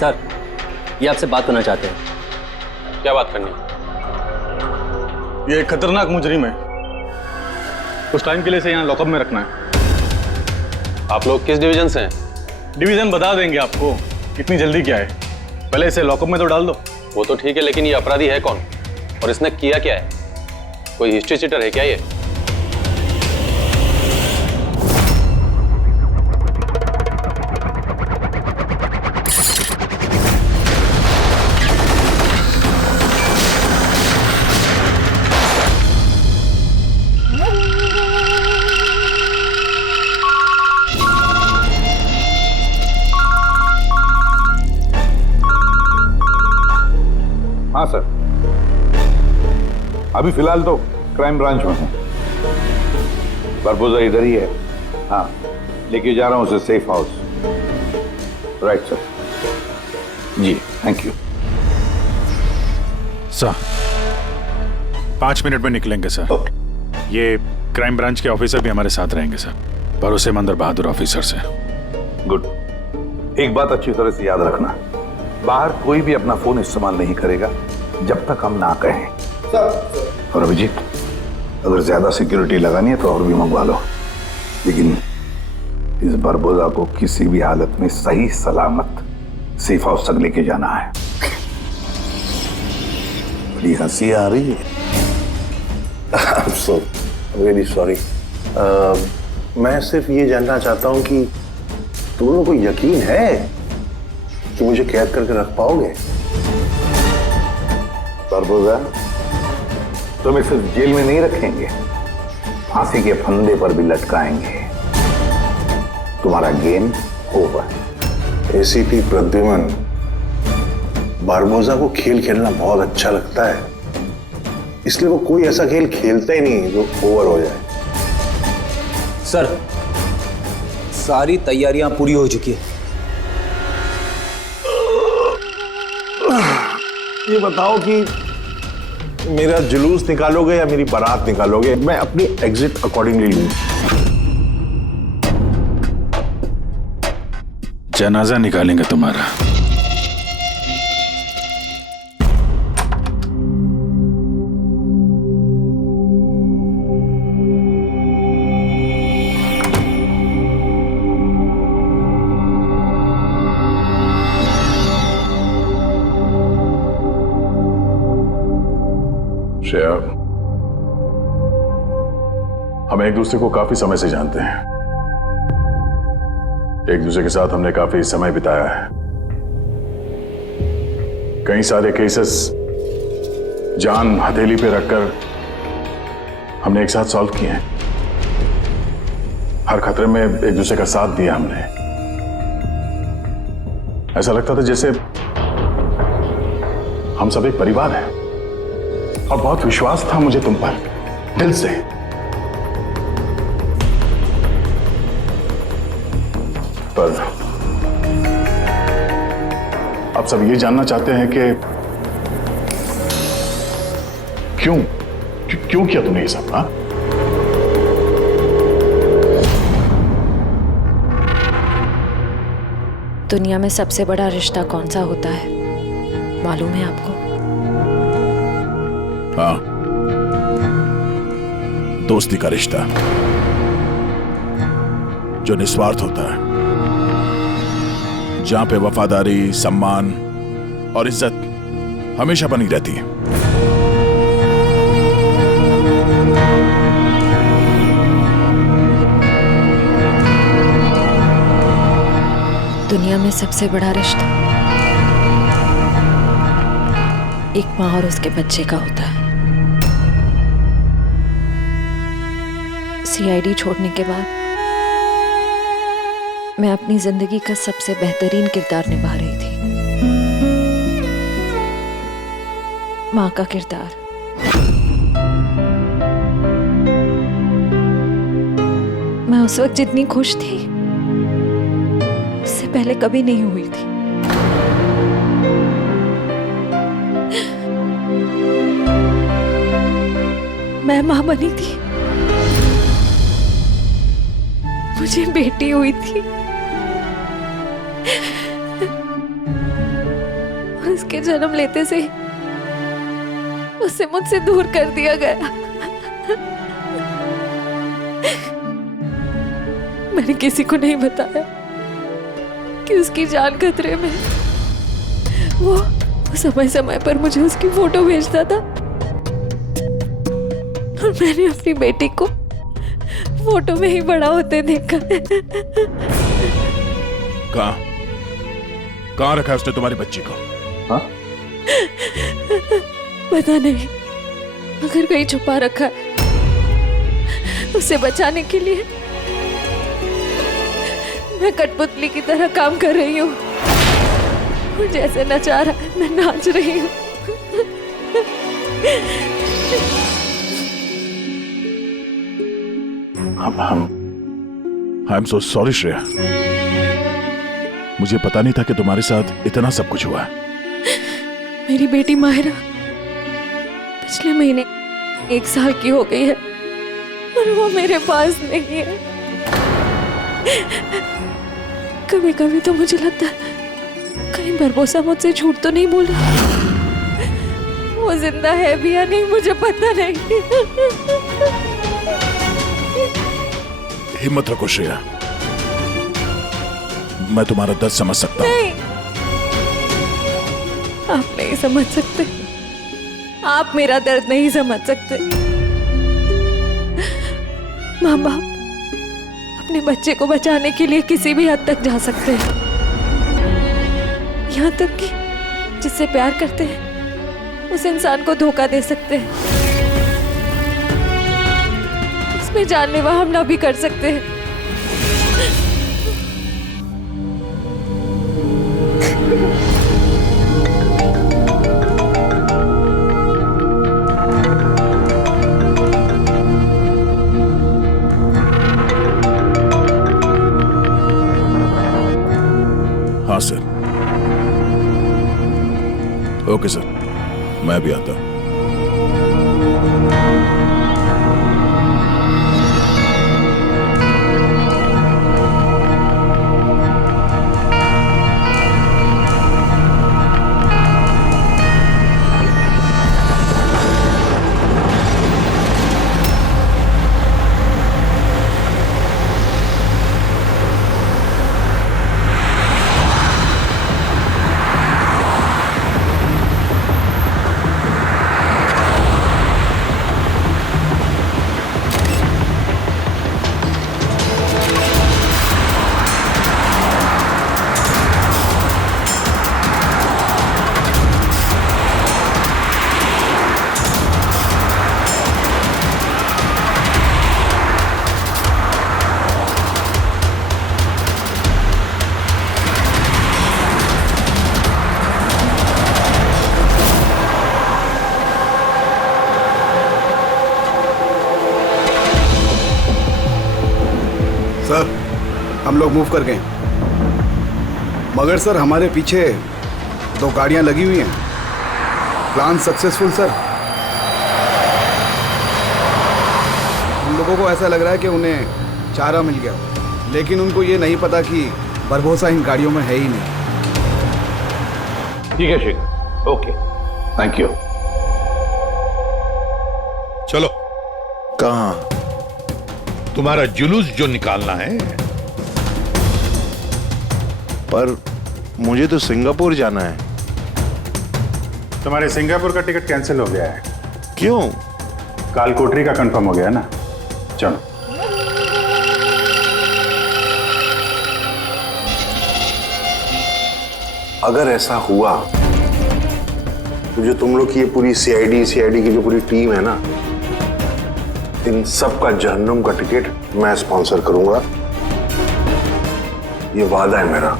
Sir, ये आपसे बात करना चाहते हैं। क्या बात करनी? ये एक खतरनाक मुजरिम है, कुछ टाइम के लिए इसे यहाँ लॉकअप में रखना है। आप लोग किस डिवीजन से हैं? डिवीजन बता देंगे आपको, इतनी जल्दी क्या है, पहले इसे लॉकअप में तो डाल दो। वो तो ठीक है, लेकिन ये अपराधी है कौन और इसने किया क्या है? कोई हिस्ट्री चीटर है क्या ये? हाँ सर, अभी फिलहाल तो क्राइम ब्रांच में हूँ। बरबोजा इधर ही है। हाँ, लेके जा रहा हूँ उसे सेफ हाउस। Right sir. जी थैंक यू सर। 5 मिनट में निकलेंगे सर। ये क्राइम ब्रांच के ऑफिसर भी हमारे साथ रहेंगे सर, भरोसेमंद और बहादुर ऑफिसर से। गुड। एक बात अच्छी तरह से याद रखना, बाहर कोई भी अपना फोन इस्तेमाल नहीं करेगा जब तक हम ना कहें। सर। और अभिजीत, अगर ज्यादा सिक्योरिटी लगानी है तो और भी मंगवा लो, लेकिन इस बरबोजा को किसी भी हालत में सही सलामत सेफ हाउस तक लेके जाना है। बड़ी हंसी आ रही है। I'm so really sorry. मैं सिर्फ ये जानना चाहता हूँ कि तुम लोगों को यकीन है कि मुझे कैद करके रख पाओगे? बरबोजा, तुम्हें सिर्फ जेल में नहीं रखेंगे, फांसी के फंदे पर भी लटकाएंगे। तुम्हारा game over. ACP Pradyuman, Barbosa को खेल खेलना बहुत अच्छा लगता है, इसलिए वो कोई ऐसा खेल खेलता ही नहीं जो ओवर हो जाए। सर, सारी तैयारियां पूरी हो चुकी है। ये बताओ कि मेरा जुलूस निकालोगे या मेरी बारात निकालोगे? मैं अपनी एग्जिट अकॉर्डिंगली लूं। जनाजा निकालेंगे तुम्हारा। श्रेया, हम एक दूसरे को काफी समय से जानते हैं, एक दूसरे के साथ हमने काफी समय बिताया है, कई सारे केसेस जान हथेली पे रखकर हमने एक साथ सॉल्व किए हैं। हर खतरे में एक दूसरे का साथ दिया हमने। ऐसा लगता था जैसे हम सब एक परिवार हैं, और बहुत विश्वास था मुझे तुम पर, दिल से। पर अब सब ये जानना चाहते हैं कि क्यों किया तुमने ये सब? हाँ, दुनिया में सबसे बड़ा रिश्ता कौन सा होता है, मालूम है आपको? हाँ, दोस्ती का रिश्ता जो निस्वार्थ होता है, जहां पे वफादारी, सम्मान और इज्जत हमेशा बनी रहती है। दुनिया में सबसे बड़ा रिश्ता एक माँ और उसके बच्चे का होता है। सीआईडी छोड़ने के बाद मैं अपनी जिंदगी का सबसे बेहतरीन किरदार निभा रही थी, माँ का किरदार। मैं उस वक्त जितनी खुश थी उससे पहले कभी नहीं हुई थी। मैं माँ बनी थी, मुझे बेटी हुई थी, उसके जन्म लेते से उसे मुझसे दूर कर दिया गया। मैंने किसी को नहीं बताया कि उसकी जान खतरे में। वो समय समय पर मुझे उसकी फोटो भेजता था और मैंने अपनी बेटी को फोटो में ही बड़ा होते देखा। कहाँ रखा है उसने तुम्हारी बच्ची को? हाँ? पता नहीं, अगर कहीं छुपा रखा है। उसे बचाने के लिए मैं कठपुतली की तरह काम कर रही हूँ। वो जैसे नचा रहा है मैं नाच रही हूँ। I am so sorry Shreya, मुझे पता नहीं था कि तुम्हारे साथ इतना सब कुछ हुआ है। मेरी बेटी माहिरा पिछले महीने 1 साल की हो गई है और वो मेरे पास नहीं है। कभी कभी तो मुझे लगता है कहीं बरबोसा मुझसे झूठ तो नहीं बोला। वो जिंदा है भी या नहीं मुझे पता नहीं। हिम्मत रखो श्रेया, मैं तुम्हारा दर्द समझ सकता हूँ। नहीं, आप नहीं समझ सकते। आप मेरा दर्द नहीं समझ सकते। माँ बाप अपने बच्चे को बचाने के लिए किसी भी हद तक जा सकते हैं, यहाँ तक कि जिससे प्यार करते हैं उस इंसान को धोखा दे सकते हैं। इसमें जानलेवा हमला भी कर सकते हैं। हाँ सर। ओके सर, मैं भी आता हूँ। सर, हम लोग मूव कर गए, मगर सर हमारे पीछे 2 गाड़ियां लगी हुई हैं। Plan successful sir. हम लोगों को ऐसा लग रहा है कि उन्हें चारा मिल गया, लेकिन उनको ये नहीं पता कि बरबोसा इन गाड़ियों में है ही नहीं। ठीक है शेखर, ओके, थैंक यू। चलो, कहाँ? तुम्हारा जुलूस जो निकालना है। पर मुझे तो सिंगापुर जाना है। तुम्हारे सिंगापुर का टिकट कैंसिल हो गया है। क्यों? कालकोटरी का कंफर्म हो गया है ना। चलो। अगर ऐसा हुआ तो जो तुम लोग की ये पूरी सीआईडी की जो पूरी टीम है ना, इन सब का जहन्नुम का टिकट मैं स्पॉन्सर करूंगा। ये वादा है मेरा।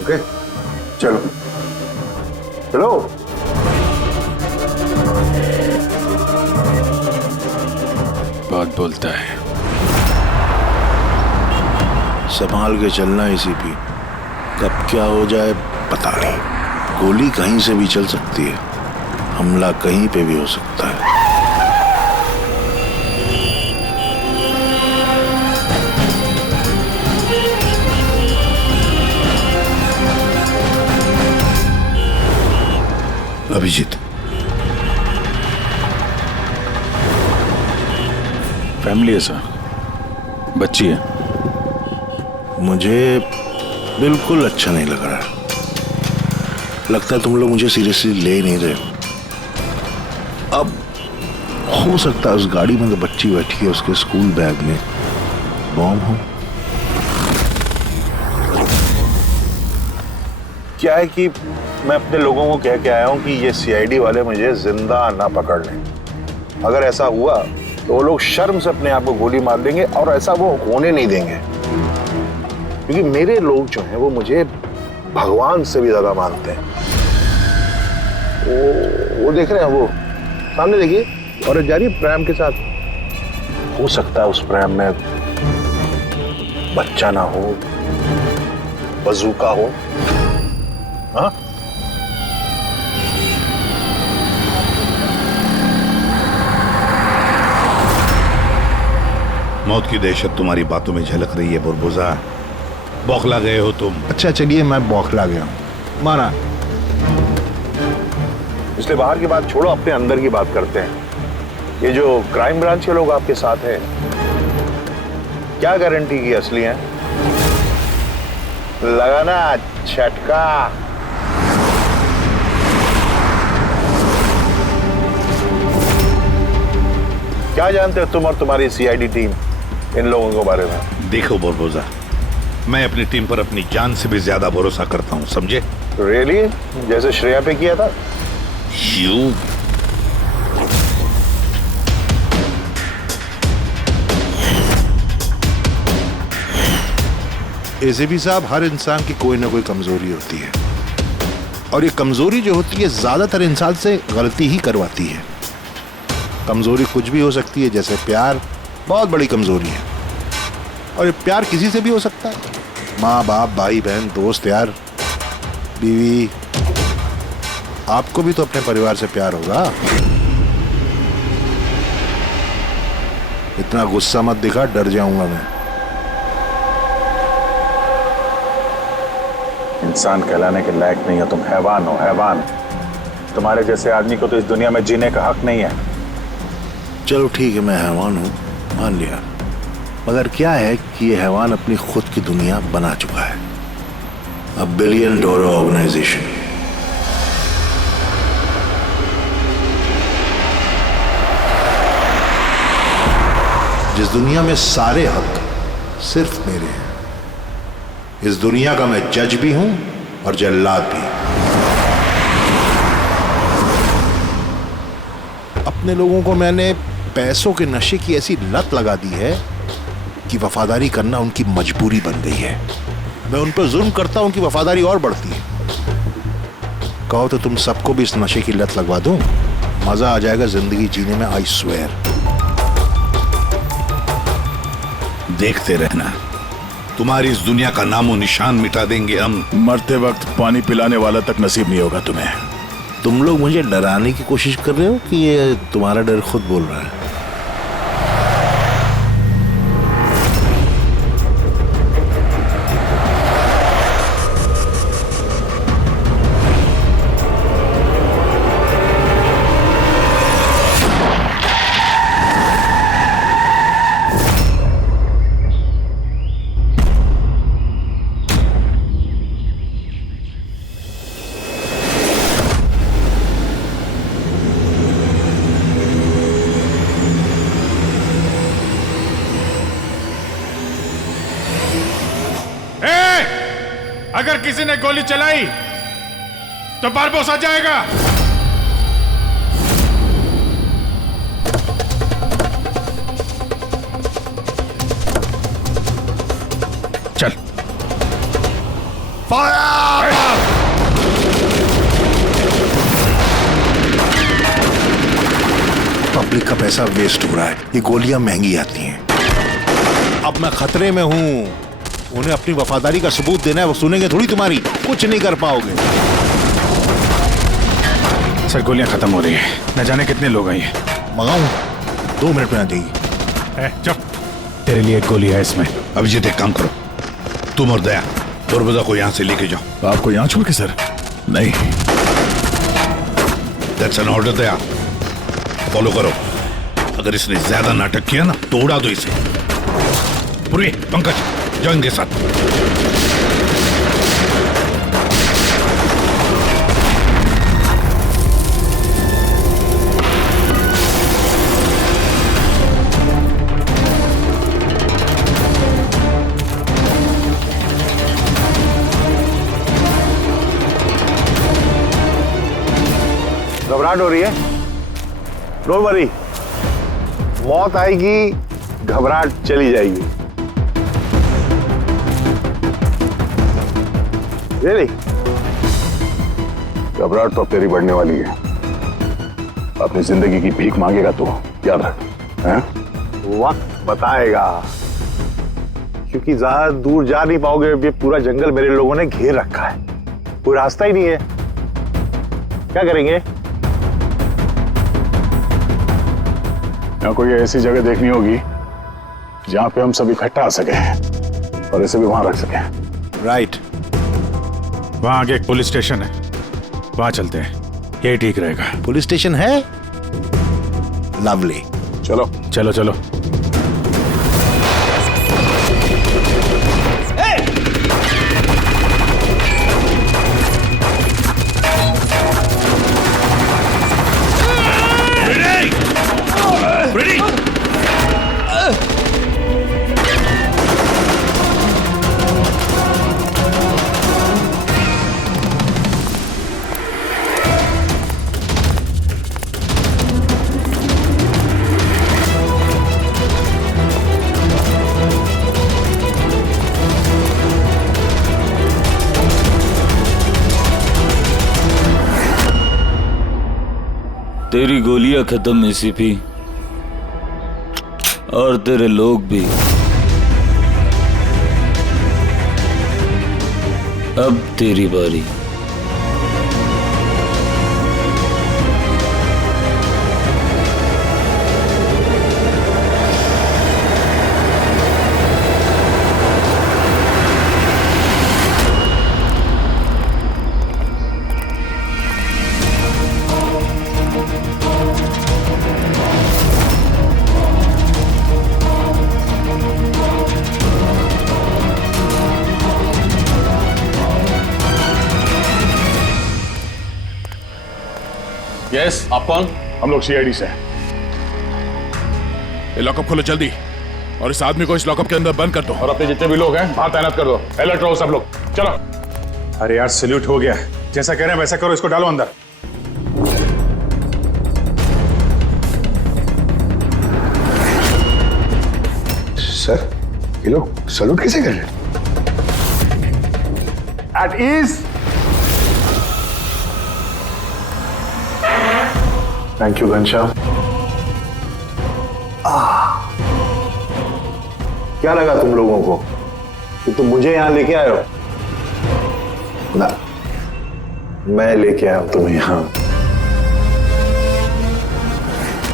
ओके, चलो चलो। बहुत बोलता है। संभाल के चलना एसीपी, कब क्या हो जाए पता नहीं। गोली कहीं से भी चल सकती है, हमला कहीं पे भी हो सकता है। अभिजीत, फैमिली है सर, बच्ची है। मुझे बिल्कुल अच्छा नहीं लग रहा। लगता है तुम लोग मुझे सीरियसली ले नहीं रहे। अब हो सकता है उस गाड़ी में जो बच्ची बैठी है उसके स्कूल बैग में बॉम्ब हो। क्या है कि मैं अपने लोगों को कह के आया हूं कि ये सीआईडी वाले मुझे जिंदा ना पकड़ लें। अगर ऐसा हुआ तो वो लोग शर्म से अपने आप को गोली मार देंगे और ऐसा वो होने नहीं देंगे, क्योंकि मेरे लोग जो हैं वो मुझे भगवान से भी ज्यादा मानते हैं। वो देख रहे हैं, वो सामने देखिए, और जा रही है प्रेम के साथ। हो सकता है उस प्रेम में बच्चा ना हो, बजूका हो। हाँ, मौत की दहशत तुम्हारी बातों में झलक रही है बुरबुजा। बौखला गए हो तुम। अच्छा चलिए, मैं बौखला गया हूं, माना। इसलिए बाहर की बात छोड़ो, अपने अंदर की बात करते हैं। ये जो क्राइम ब्रांच के लोग आपके साथ हैं, क्या गारंटी की असली हैं? लगाना झटका। क्या जानते हो तुम और तुम्हारी सीआईडी टीम इन लोगों के बारे में? देखो बुरबुजा, मैं अपनी टीम पर अपनी जान से भी ज्यादा भरोसा करता हूं, समझे? रियली? जैसे श्रेया पे किया था? यू एसीपी साहब, हर इंसान की कोई ना कोई कमजोरी होती है, और ये कमजोरी जो होती है ज्यादातर इंसान से गलती ही करवाती है। कमजोरी कुछ भी हो सकती है, जैसे प्यार बहुत बड़ी कमजोरी है, और ये प्यार किसी से भी हो सकता है। माँ बाप, भाई बहन, दोस्त, यार, बीवी। आपको भी तो अपने परिवार से प्यार होगा। इतना गुस्सा मत दिखा, डर जाऊंगा मैं। इंसान कहलाने के लायक नहीं हो तुम, हैवान हो, हैवान। तुम्हारे जैसे आदमी को तो इस दुनिया में जीने का हक नहीं है। चलो ठीक है, मैं हैवान हूं, मान लिया। मगर क्या है कि ये हैवान अपनी खुद की दुनिया बना चुका है, $1 बिलियन ऑर्गेनाइजेशन। जिस दुनिया में सारे हक सिर्फ मेरे हैं। इस दुनिया का मैं जज भी हूं और जल्लाद भी। अपने लोगों को मैंने पैसों के नशे की ऐसी लत लगा दी है कि वफादारी करना उनकी मजबूरी बन गई है। मैं उन पर जुल्म करता हूं, उनकी वफादारी और बढ़ती है। कहो तो तुम सबको भी इस नशे की लत लगवा दूं, मजा आ जाएगा जिंदगी जीने में, आई स्वेयर। देखते रहना, तुम्हारी इस दुनिया का नामो निशान मिटा देंगे हम। मरते वक्त पानी पिलाने वाला तक नसीब नहीं होगा तुम्हें। तुम लोग मुझे डराने की कोशिश कर रहे हो कि ये तुम्हारा डर खुद बोल रहा है? अगर किसी ने गोली चलाई तो बारबोस आ जाएगा। चल, फायर! पब्लिक का पैसा वेस्ट हो रहा है, ये गोलियां महंगी आती हैं। अब मैं खतरे में हूं, उन्हें अपनी वफादारी का सबूत देना है, वो सुनेंगे थोड़ी तुम्हारी, कुछ नहीं कर पाओगे। सर, गोलियां खत्म हो रही है, न जाने कितने लोग आए हैं। मंगाऊं? 2 मिनट में आ जाएगी। चुप, तेरे लिए एक गोली है इसमें। अभिजीत, एक काम करो, तुम और दया बुरबुजा को यहां से लेके जाओ। आपको यहां छोड़ के सर? नहीं, that's an order Daya. Follow करो। अगर इसने ज्यादा नाटक किया ना तो उड़ा दो इसे। पूरी पंकज जाओ इनके साथ। घबराहट हो रही है? डोंट वरी, मौत आएगी, घबराहट चली जाएगी। रियली? घबराहट तो अब तेरी बढ़ने वाली है। अपनी जिंदगी की भीख मांगेगा तू, याद रख। हैं? वक्त बताएगा, क्योंकि ज्यादा दूर जा नहीं पाओगे। ये पूरा जंगल मेरे लोगों ने घेर रखा है, कोई रास्ता ही नहीं है। क्या करेंगे? यहाँ कोई ऐसी जगह देखनी होगी जहां पे हम सब इकट्ठा आ सके और इसे भी वहां रख सके। राइट। वहां आगे एक पुलिस स्टेशन है, वहां चलते हैं, यही ठीक रहेगा। पुलिस स्टेशन है? लवली। चलो चलो चलो। तेरी गोलियां खत्म एसीपी, और तेरे लोग भी। अब तेरी बारी। यस, आप कौन? हम लोग सीआईडी से हैं। ये लॉकअप खोलो जल्दी, और इस आदमी को इस लॉकअप के अंदर बंद कर दो। और अपने जितने भी लोग हैं बाहर तैनात कर दो। अलर्ट रहो सब लोग। चलो। अरे यार सैल्यूट हो गया, जैसा कह रहे हैं वैसा करो, इसको डालो अंदर। सर, ये लोग सैल्यूट कैसे कर रहे हैं? At ease. Thank you Ghanshyam. क्या लगा तुम लोगों को कि तुम मुझे यहां लेके आए हो? ना, मैं लेके आया हूं तुम्हें यहां।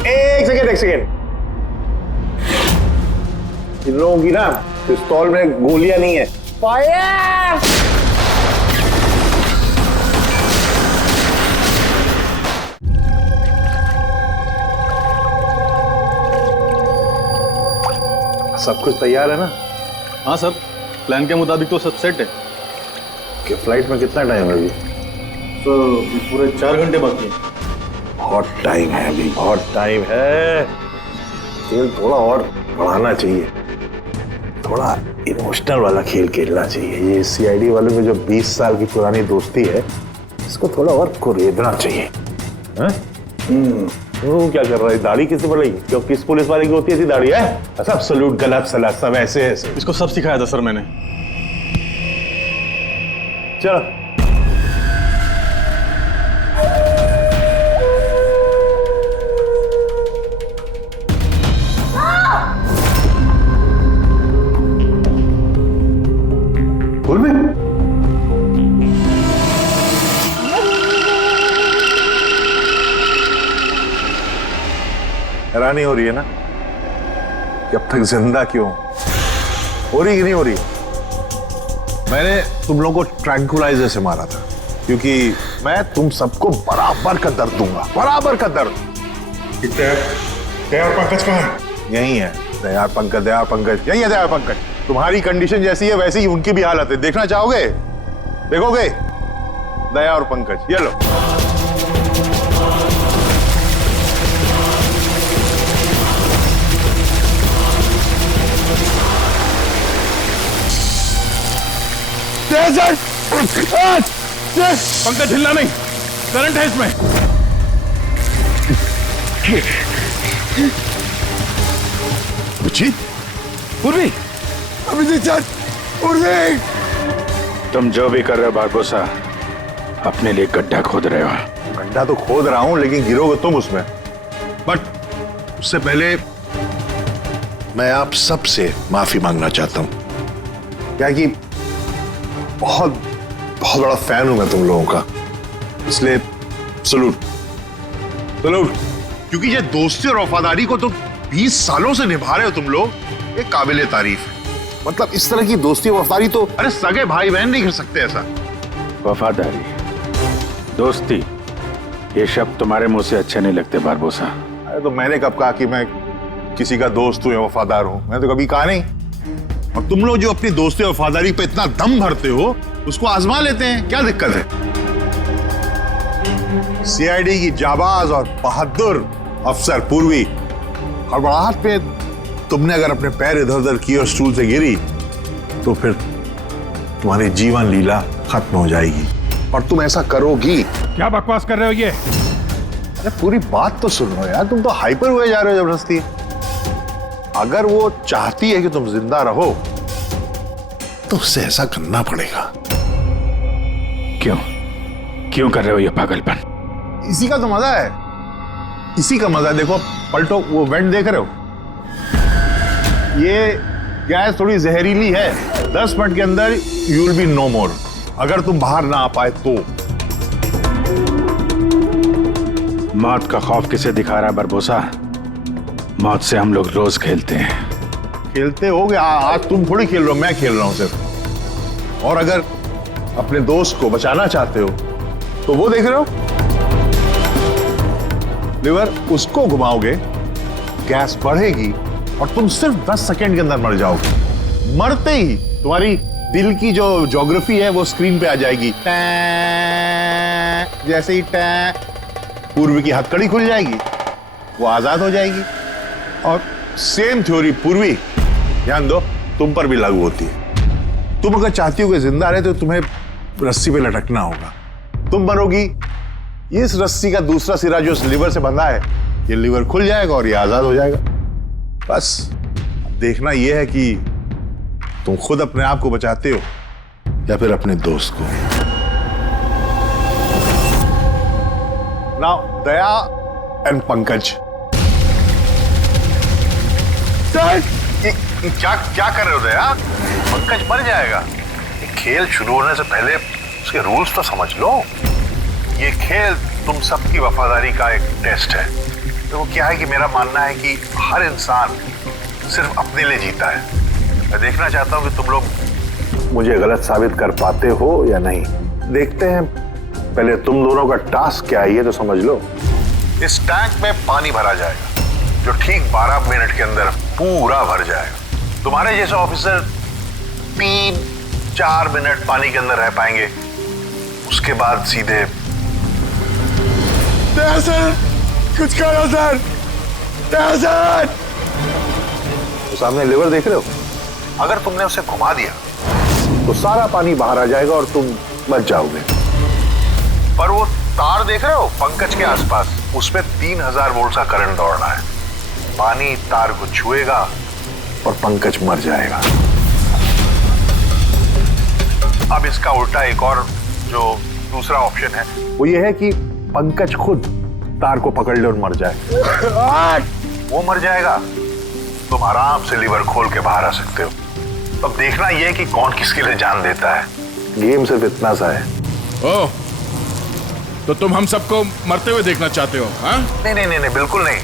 एक सेकेंड। इन लोगों की ना पिस्तौल में गोलियां नहीं है। फायर! सब कुछ तैयार है ना? हाँ सर, प्लान के मुताबिक तो सब सेट है। कि फ्लाइट में कितना टाइम है अभी? तो पूरे 4 घंटे बाकी है। बहुत टाइम है अभी, बहुत टाइम है। खेल थोड़ा और बढ़ाना चाहिए, थोड़ा इमोशनल वाला खेल खेलना चाहिए। ये सीआईडी वालों में जो 20 साल की पुरानी दोस्ती है, इसको थोड़ा और कुरेदना चाहिए। वो क्या कर रहा है? दाढ़ी किससे बढ़ेगी? क्यों किस पुलिस वाले की होती है दाढ़ी? है सब सलूट, गलत सलाह, सब ऐसे ऐसे। इसको सब सिखाया था सर मैंने। चलो। बोल में हैरानी हो रही है ना कि अब तक जिंदा क्यों? हो रही कि नहीं हो रही? मैंने तुम लोगों को ट्रैंकुलाइजर से मारा था, क्योंकि मैं तुम सबको बराबर का दर्द दूंगा, बराबर का दर्द। दया और पंकज कहाँ है? यही है दया पंकज, यही है दया पंकज। तुम्हारी कंडीशन जैसी है वैसी ही उनकी भी हालत है। देखना चाहोगे? देखोगे? दया और पंकज, ये लो। पंकज हिलना नहीं, करंट है इसमें। पूर्वी, तुम जो भी कर रहे हो बारबोसा, अपने लिए गड्ढा खोद रहे हो। गड्ढा तो खोद रहा हूं, लेकिन गिरोगे तुम उसमें। बट उससे पहले मैं आप सबसे माफी मांगना चाहता हूं। क्या कि बहुत बहुत बड़ा फैन हूं मैं तुम लोगों का, इसलिए सलूट सलूट। क्योंकि ये दोस्ती और वफादारी को तो 20 सालों से निभा रहे हो तुम लोग, ये काबिले तारीफ है। मतलब इस तरह की दोस्ती और वफादारी तो अरे सगे भाई बहन नहीं कर सकते ऐसा। वफादारी, दोस्ती, ये शब्द तुम्हारे मुंह से अच्छे नहीं लगते बारबोसा। अरे तो मैंने कब कहा कि मैं किसी का दोस्त हूं या वफादार हूं? मैंने तो कभी कहा नहीं। और तुम लोग जो अपनी दोस्ती और वफादारी पे इतना दम भरते हो, उसको आजमा लेते हैं, क्या दिक्कत है? सीआईडी की जाबाज और बहादुर अफसर पूर्वी, हड़बड़ाहट पे तुमने अगर अपने पैर इधर उधर किए और स्टूल से गिरी तो फिर तुम्हारी जीवन लीला खत्म हो जाएगी। और तुम ऐसा करोगी। क्या बकवास कर रहे हो ये? अरे पूरी बात तो सुनो यार, तुम तो हाइपर हुए जा रहे हो जबरदस्ती। अगर वो चाहती है कि तुम जिंदा रहो तो उससे ऐसा करना पड़ेगा। क्यों कर रहे हो ये पागलपन? इसी का तो मजा है, इसी का मजा है। देखो पलटो, वो वेंट देख रहे हो? ये गैस थोड़ी जहरीली है, 10 मिनट के अंदर यू विल बी नो मोर, अगर तुम बाहर ना आ पाए तो। मौत का खौफ किसे दिखा रहा है बारबोसा? मौत से हम लोग रोज खेलते हैं। खेलते होगे, आज तुम थोड़ी खेल रहे हो, मैं खेल रहा हूं सिर्फ। और अगर अपने दोस्त को बचाना चाहते हो तो वो देख रहे हो, लिवर उसको घुमाओगे, गैस बढ़ेगी और तुम सिर्फ 10 सेकंड के अंदर मर जाओगे। मरते ही तुम्हारी दिल की जो ज्योग्राफी है वो स्क्रीन पे आ जाएगी। जैसे ही पूर्वी की हथकड़ी खुल जाएगी, वो आजाद हो जाएगी। और सेम थ्योरी पूर्वी, ध्यान दो, तुम पर भी लागू होती है। तुम अगर चाहती हो कि जिंदा रहे तो तुम्हें रस्सी पे लटकना होगा। तुम मरोगी, इस रस्सी का दूसरा सिरा जो लिवर से बंधा है, ये लिवर खुल जाएगा और ये आजाद हो जाएगा। बस देखना यह है कि तुम खुद अपने आप को बचाते हो या फिर अपने दोस्त को। नाउ दया एंड पंकज, क्या कर रहे हो दया? पंकज मर जाएगा। ये खेल शुरू होने से पहले उसके रूल्स तो समझ लो। ये खेल तुम सबकी वफादारी का एक टेस्ट है। तो वो क्या है कि मेरा मानना है कि हर इंसान सिर्फ अपने लिए जीता है। मैं देखना चाहता हूं कि तुम लोग मुझे गलत साबित कर पाते हो या नहीं। देखते हैं, पहले तुम दोनों का टास्क क्या है ये तो समझ लो। इस टैंक में पानी भरा जाएगा जो ठीक 12 मिनट के अंदर पूरा भर जाएगा। तुम्हारे जैसे ऑफिसर 3-4 मिनट पानी के अंदर रह पाएंगे, उसके बाद सीधे। सर कुछ करो सर, सर। तो सामने लिवर देख रहे हो, अगर तुमने उसे घुमा दिया तो सारा पानी बाहर आ जाएगा और तुम बच जाओगे। पर वो तार देख रहे हो पंकज के आसपास, उसमें 3000 वोल्ट का करंट दौड़ रहा है। पानी तार को छुएगा और पंकज मर जाएगा। अब इसका उल्टा एक और जो दूसरा ऑप्शन है वो ये है कि पंकज खुद तार को पकड़ ले और मर जाए। वो मर जाएगा, तुम आराम से लीवर खोल के बाहर आ सकते हो। अब देखना यह है कि कौन किसके लिए जान देता है। गेम सिर्फ इतना सा है। ओह, तो तुम हम सबको मरते हुए देखना चाहते हो? हाँ? नहीं नहीं नहीं, बिल्कुल नहीं।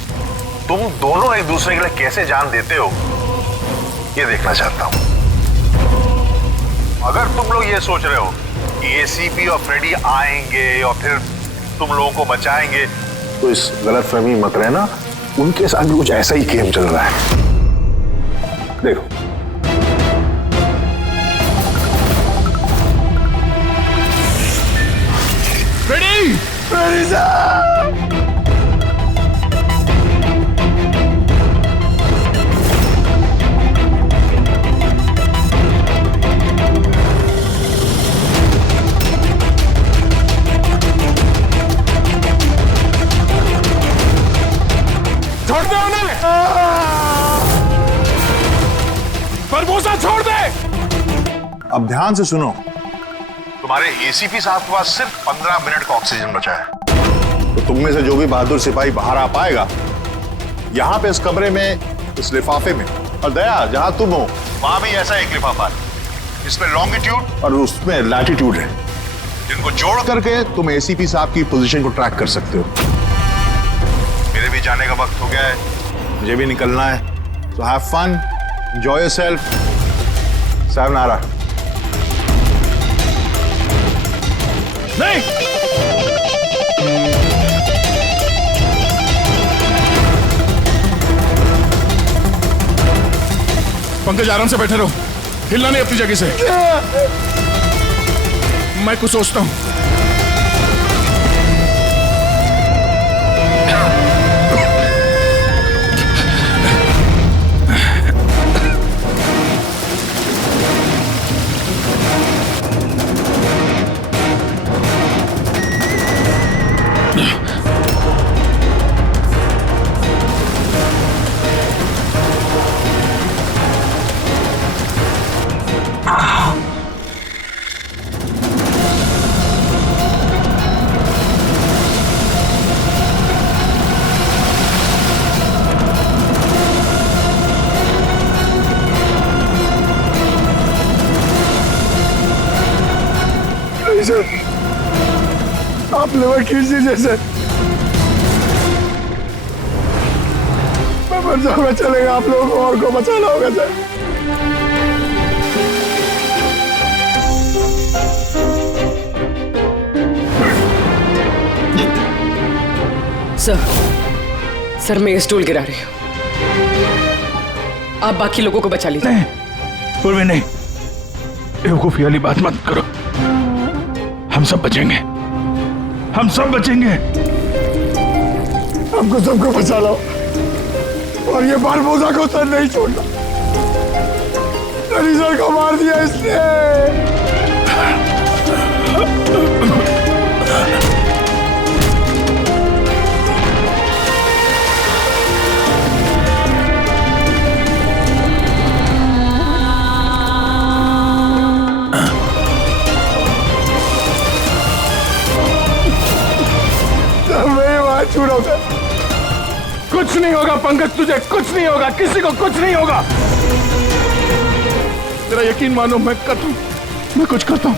तुम दोनों एक दूसरे के लिए कैसे जान देते हो ये देखना चाहता हूं। अगर तुम लोग ये सोच रहे हो कि एसीपी और फ्रेडी आएंगे और फिर तुम लोगों को बचाएंगे, तो इस गलतफहमी मत रहना, उनके साथ भी कुछ ऐसा ही गेम चल रहा है। देखो फ्रेडी, फ्रेडी साहब! छोड़ दे उन्हें! बरबोसा छोड़ दे! अब ध्यान से सुनो, तुम्हारे एसीपी साहब के पास सिर्फ 15 मिनट का ऑक्सीजन बचा है। तो तुम में से जो भी बहादुर सिपाही बाहर आ पाएगा, यहां पे इस कमरे में, इस लिफाफे में, और दया जहां तुम हो वहां भी ऐसा एक लिफाफा है, इसमें लॉन्गिट्यूड और उसमें लैटिट्यूड है, जिनको जोड़ करके तुम एसीपी साहब की पोजीशन को ट्रैक कर सकते हो। मेरे भी जाने का वक्त हो गया है, मुझे भी निकलना है। So have fun, enjoy yourself. सायनारा। नहीं! पंकज, आराम से बैठे रहो, हिलना नहीं अपनी जगह से। मैं कुछ सोचता हूं। सर, आप लेवर खींच दीजिए सर। मैं मर जाऊंगा, चलेगा, आप लोगों को और को बचाना होगा सर। सर, मैं ये स्टूल गिरा रही हूँ, आप बाकी लोगों को बचा लीजिए। नहीं, पूर्वी नहीं, बेवकूफी वाली बात मत करो। हम सब बचेंगे, हम सब बचेंगे। हमको सबको बचा लो, और ये बारबोसा को सर नहीं छोड़ना। सर को मार दिया इसने। छूड़ा उसे। कुछ नहीं होगा पंकज, तुझे कुछ नहीं होगा, किसी को कुछ नहीं होगा। तेरा यकीन मानो, मैं करता हूं, मैं कुछ करता हूं।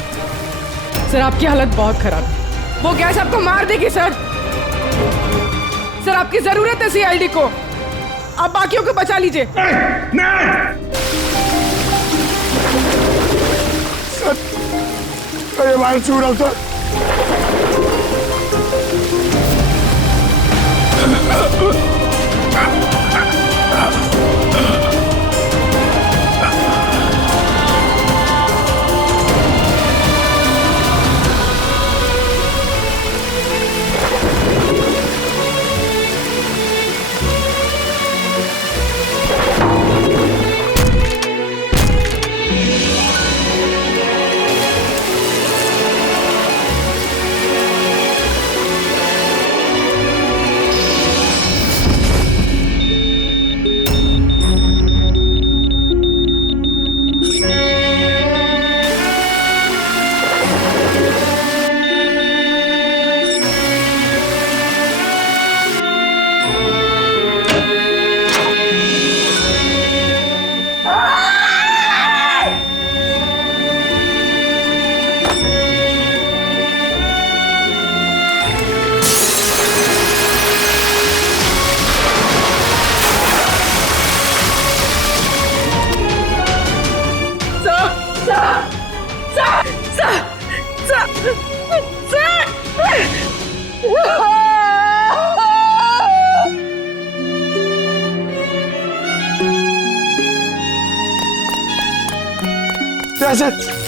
सर, आपकी हालत बहुत खराब है, वो गैस आपको मार देगी सर। सर, आपकी जरूरत है सीआईडी को, आप बाकियों को बचा लीजिए। सर, ये मार छूड़ा सर।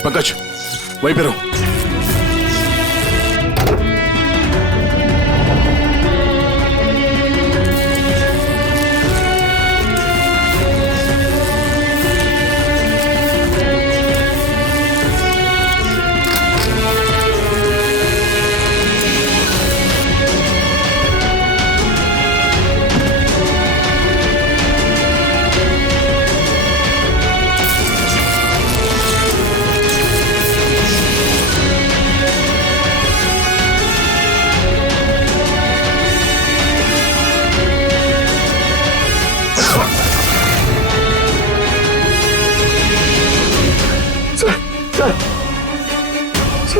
पंकज वहीं पे रहो।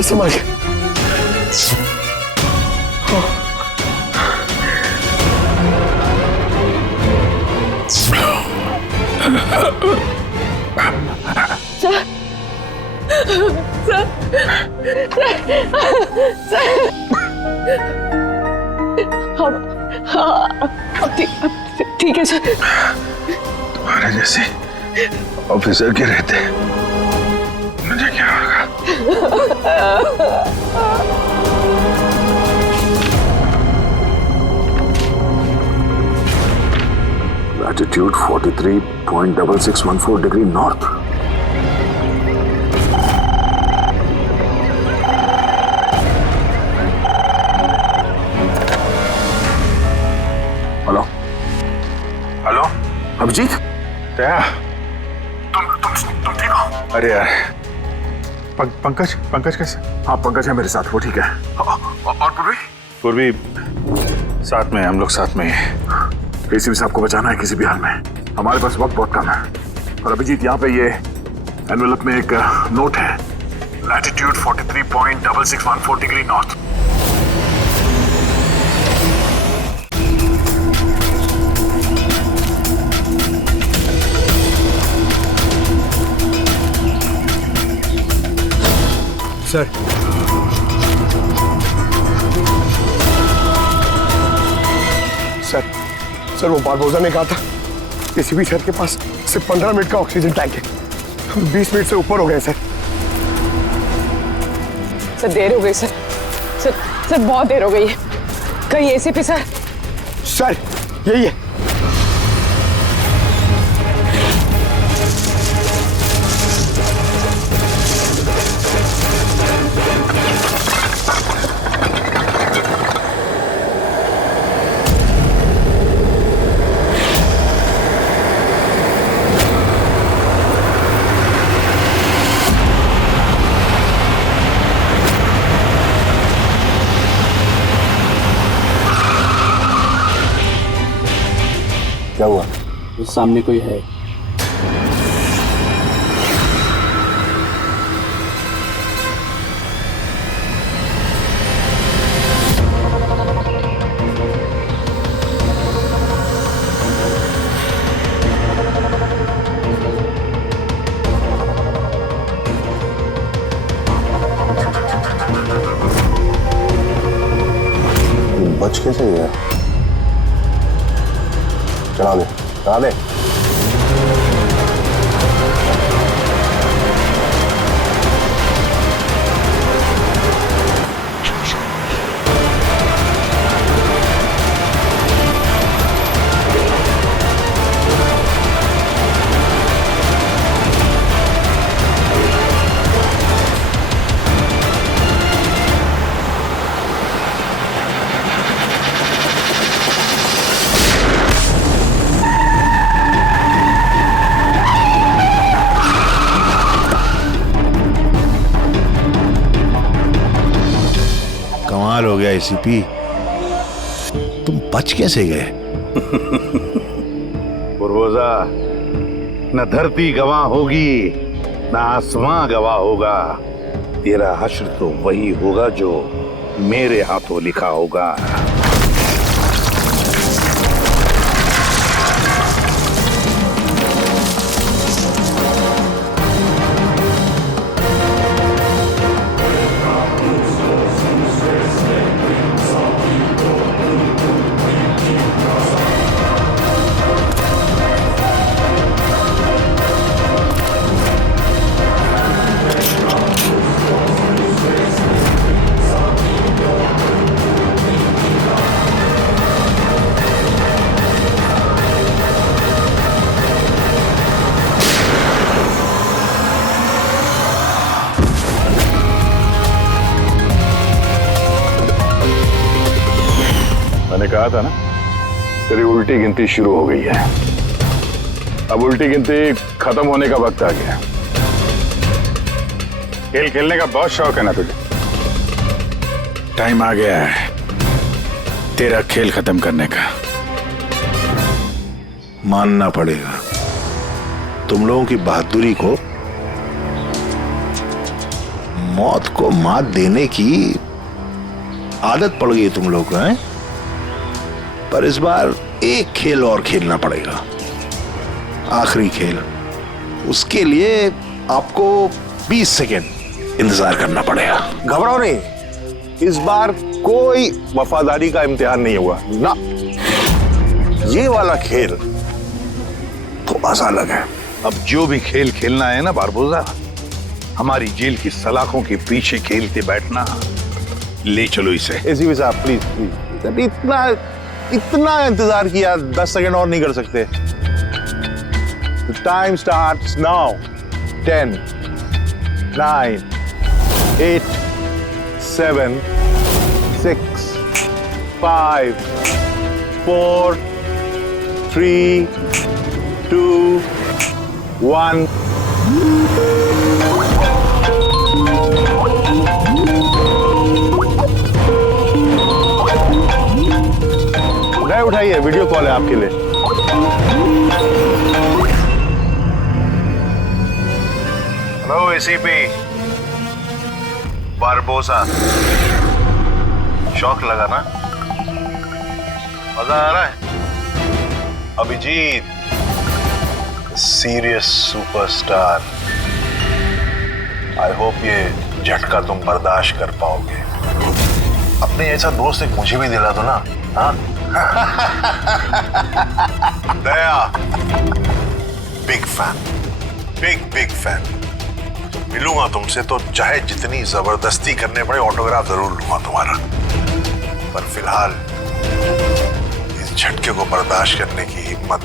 संभाल के। ठीक है सर। तुम्हारे जैसे ऑफिसर के रहते मुझे क्या होगा? Latitude 43.6614 degree north. Hello hello Abhijeet, क्या? तुम ठीक हो? अरे यार पंकज कैसे? हाँ पंकज है मेरे साथ, वो ठीक है। और पूर्वी साथ में, हम लोग साथ में हैं। एसीपी साहब को बचाना है किसी भी हाल में। हमारे पास वक्त बहुत कम है। और अभिजीत यहाँ पे ये एनवेलप में एक नोट है, latitude 43.6614 degree north. Sir sir वो बारबोजा ने कहा था एसीपी सर के पास सिर्फ 15 मिनट का ऑक्सीजन टैंक है। हम 20 मिनट से ऊपर हो गए सर। सर देर हो गई सर। सर बहुत देर हो गई है। कहीं एसीपी सर? सर यही है। क्या हुआ? उस सामने कोई है? बच कैसे गया? चला दे, चला दे। कमाल हो गया एसीपी, तुम बच कैसे गए? बुरबोजा, न धरती गवाह होगी न आसमां गवाह होगा। तेरा हश्र तो वही होगा जो मेरे हाथों लिखा होगा। मैंने कहा था ना, तेरी उल्टी गिनती शुरू हो गई है। अब उल्टी गिनती खत्म होने का वक्त आ गया। खेल खेलने का बहुत शौक है ना तुझे? टाइम आ गया है तेरा खेल खत्म करने का। मानना पड़ेगा, तुम लोगों की बहादुरी को, मौत को मात देने की आदत पड़ गई तुम लोगों को, हैं? पर इस बार एक खेल और खेलना पड़ेगा, आखिरी खेल। उसके लिए आपको 20 सेकेंड इंतजार करना पड़ेगा। घबराओ नहीं, इस बार कोई वफादारी का इम्तिहान नहीं हुआ ना। ये वाला खेल थोड़ा सा अलग है। अब जो भी खेल खेलना है ना बारबोसा, हमारी जेल की सलाखों के पीछे खेलते बैठना। ले चलो इसे। एसीपी साहब प्लीज प्लीज, अभी इतना इंतजार किया, 10 सेकेंड और नहीं कर सकते? Time starts now. 10, 9, 8, 7, 6, 5, 4, 3, 2, 1। उठाइए, वीडियो कॉल है आपके लिए। हेलो एसीपी बारबोसा, शौक लगा ना? मजा आ रहा है? Abhijeet serious superstar, I hope ये झटका तुम बर्दाश्त कर पाओगे। अपने ऐसा दोस्त एक मुझे भी दिला दो ना। हाँ दया, बिग फैन, बिग फैन। मिलूंगा तुमसे तो चाहे जितनी जबरदस्ती करने पड़े ऑटोग्राफ जरूर लूंगा तुम्हारा। पर फिलहाल इस झटके को बर्दाश्त करने की हिम्मत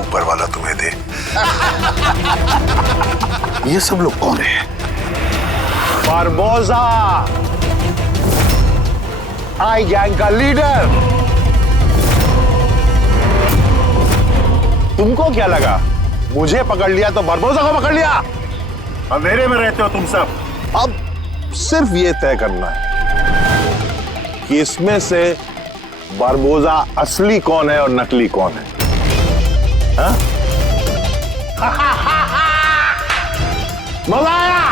ऊपर वाला तुम्हें दे। ये सब लोग कौन है? बारबोसा, आई गैंग का लीडर। तुमको क्या लगा मुझे पकड़ लिया तो बारबोसा को पकड़ लिया? अंधेरे में रहते हो तुम सब। अब सिर्फ ये तय करना है कि इसमें से बारबोसा असली कौन है और नकली कौन है। हाँ? मजा आया?